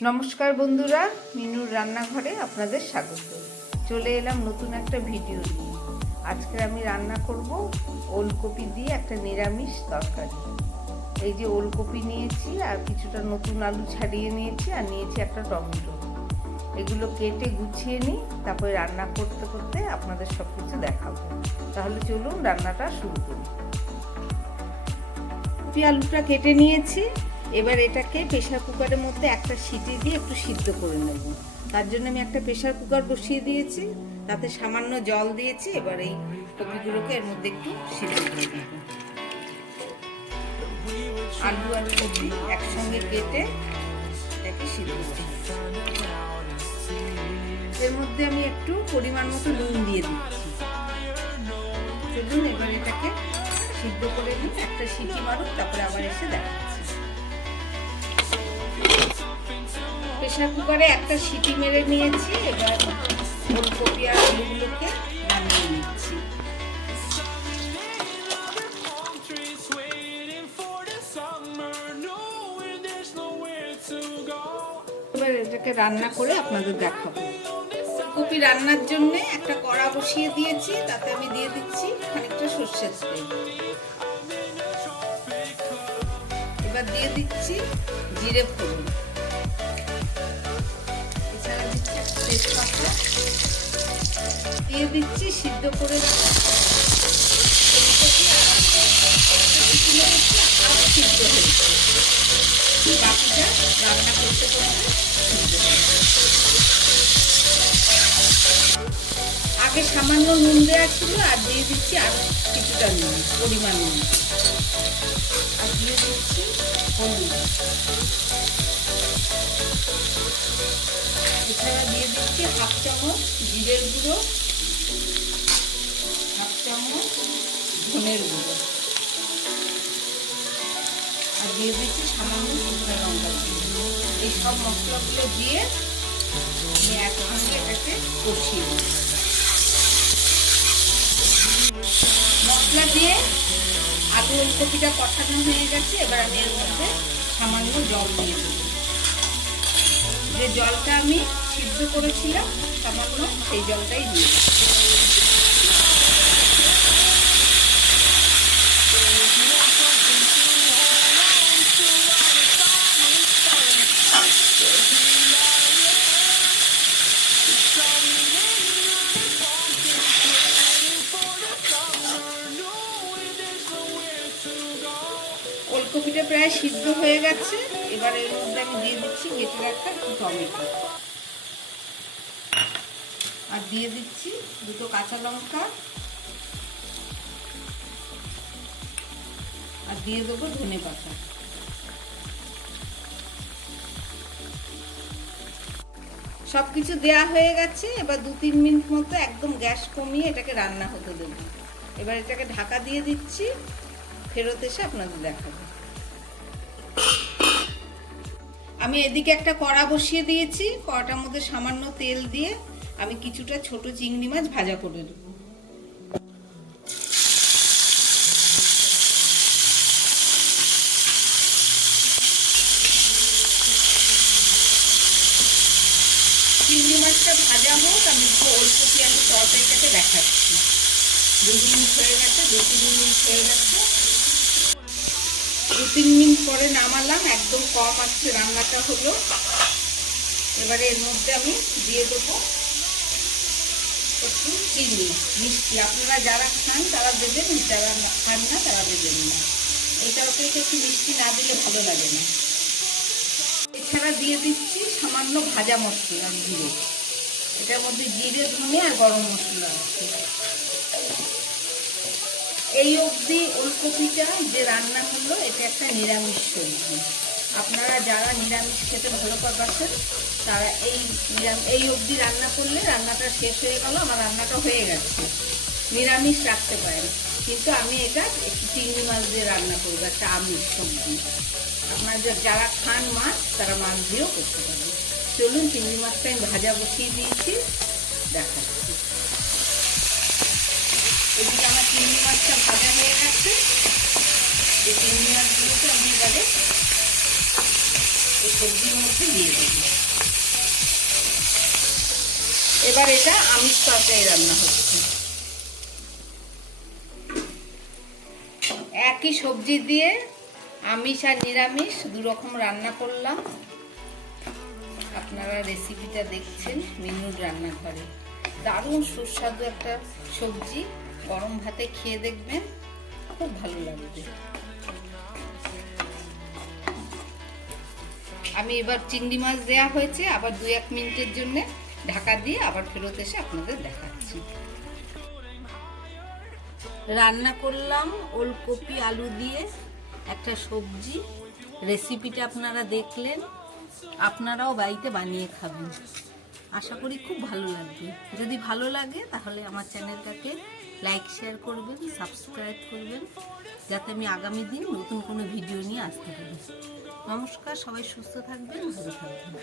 নমস্কার বন্ধুরা, মিনুর রান্নাঘরে আপনাদের স্বাগত। চলে এলাম নতুন একটা ভিডিও নিয়ে। আজকে আমি রান্না করব ওলকপি দিয়ে একটা নিরামিষ তরকারি। এই যে ওলকপি নিয়েছি আর কিছুটা নতুন আলু ছাড়িয়ে নিয়েছি আর নিয়েছি একটা টমেটো। এগুলো কেটে গুছিয়ে নিই, তারপরে রান্না করতে করতে আপনাদের সব কিছু দেখাবো। তাহলে চলুন রান্নাটা শুরু করি। আলুটা কেটে নিয়েছি, এবার এটাকে প্রেসার কুকারের মধ্যে একটা সিটি দিয়ে একটু সিদ্ধ করে নেব। তার জন্য আমি একটা প্রেসার কুকার বসিয়ে দিয়েছি, তাতে সামান্য জল দিয়েছি। এবার এই কপিগুলোকে এর মধ্যে একটু সিদ্ধ করে দেব। আলু আর কপি একসঙ্গে কেটে এটাকে সিদ্ধ করে এর মধ্যে আমি একটু পরিমাণ মতো নুন দিয়ে দিচ্ছি। চলুন এবার এটাকে সিদ্ধ করে নিই, একটা সিটি মারুক, তারপরে আবার এসে দেখাচ্ছি। প্রেসার কুকারে একটা সিটি মেরে নিয়েছি, এবার ওলকপি আর আলুগুলোকে নামিয়ে নিচ্ছি। এবার এটাকে রান্না করে আপনাদের দেখাবো। ওলকপি রান্নার জন্য একটা কড়া বসিয়ে দিয়েছি, তাতে আমি দিয়ে দিচ্ছি খানিকটা সর্ষের তেল। এবার দিয়ে দিচ্ছি জিরে ফোড়ন, এছাড়া দিচ্ছি তেজপাতা, দিয়ে দিচ্ছি সিদ্ধ করে রাখা ওলকপি আর সিদ্ধ হয়েছে। বাকিটা রান্না করতে করতে আগে সামান্য নুন দেওয়া ছিল, আর দিয়ে দিচ্ছি আরো কিছুটা নুন, পরিমাণ নুন, আর দিয়ে দিচ্ছি হলুদ। এছাড়া দিয়ে দিচ্ছি হাফ চামচ জিরের গুঁড়ো, হাফ চামচ ধনের গুঁড়ো, আর দিয়ে দিচ্ছি সামান্য শুকনো লঙ্কা। এই সব মশলাগুলো দিয়ে আমি একসঙ্গে এটাকে কষিয়ে দিই। মশলা দিয়ে আলু ওলকপিটা কষানো হয়ে গেছে, এবার আমি এর মধ্যে সামান্য জল দিয়ে দেব। যে জলটা আমি সিদ্ধ করেছিলাম সামান্য, সেই জলটাই দিয়ে দেব। ওলকপিটা প্রায় সিদ্ধ হয়ে গেছে, এবার এর মধ্যে আমি দিয়ে দিচ্ছি কেটে রাখা টমেটো, আর দিয়ে দিচ্ছি দুটো কাঁচা লঙ্কা, আর দিয়ে দেবো ধনেপাতা। সবকিছু দেয়া হয়ে গেছে, এবার 2-3 মিনিট মতো একদম গ্যাস কমিয়ে এটাকে রান্না হতে দেবো। এবার এটাকে ঢাকা দিয়ে দিচ্ছি, ফেরত এসে আপনাদের দেখাবো। আমি এদিকে একটা কড়া বসিয়ে দিয়েছি, কড়াটার মধ্যে সামান্য তেল দিয়ে আমি কিছুটা ছোট চিংড়ি মাছ ভাজা করে দেব। চিংড়ি মাছটা ভাজা হোক, আমি ওলকপি আলু তরকারিটাকে দেখাচ্ছি। 2 মিনিট হয়ে গেছে, 2-3 মিনিট হয়ে গেছে। 2-3 মিনিট পরে নামালাম, একদম কম আছে রান্নাটা হলো। এবারে এর মধ্যে আমি দিয়ে দেবো একটু চিনি, মিষ্টি। আপনারা যারা খান তারা দেবেন, যারা খান না তারা দেবেন না। এটা ওকে একটু মিষ্টি না দিলে ভালো লাগে না। এছাড়া দিয়ে দিচ্ছি সামান্য ভাজা মশলা, জিরে। এটার মধ্যে জিরে, ধনে আর গরম মশলা আছে। এই অবধি ওলকপিটা যে রান্না হলো, এটা একটা নিরামিষ সবজি। আপনারা যারা নিরামিষ খেতে ভালোবাসেন তারা এই অবধি রান্না করলে রান্নাটা শেষ হয়ে গেল, আমার রান্নাটা হয়ে গেছে। নিরামিষ রাখতে পারেন, কিন্তু আমি এটা একটু চিংড়ি মাছ দিয়ে রান্না করবো, একটা আমিষ সবজি। আপনারা যারা খান মাছ তারা মাছ দিয়েও করতে পারেন। চলুন, চিংড়ি মাছটা আমি ভাজা বসিয়ে দিয়েছি, দেখাচ্ছি। এদিকে আমার চিংড়ি মাছটা ভাজা হয়ে গেছে। এই চিংড়ি মাছগুলোকে আমি এবারে এই সবজির মধ্যে দিয়ে দেবো। এবার এটা আমিষ তরকারি রান্না হচ্ছে। একই সবজি দিয়ে আমিষ আর নিরামিষ দু রকম রান্না করলাম। আপনারা রেসিপিটা দেখছেন মিনুর রান্নাঘরে। দারুণ সুস্বাদু একটা সবজি, গরম ভাতে খেয়ে দেখবেন, খুব ভালো লাগবে। আমি এবার চিংড়ি মাছ দেয়া হয়েছে, আবার 2-1 মিনিটের জন্য ঢাকা দিয়ে আবার ফেরত এসে আপনাদের দেখাচ্ছি। রান্না করলাম ওলকপি আলু দিয়ে একটা সবজি। রেসিপিটা আপনারা দেখলেন, আপনারাও বাড়িতে বানিয়ে খাবেন। আশা করি খুব ভালো লাগবে। যদি ভালো লাগে তাহলে আমার চ্যানেলটাকে লাইক শেয়ার করবেন, সাবস্ক্রাইব করবেন, যাতে আমি আগামী দিন নতুন কোনো ভিডিও নিয়ে আসতে পারি। নমস্কার, সবাই সুস্থ থাকবেন, ভালো থাকবেন।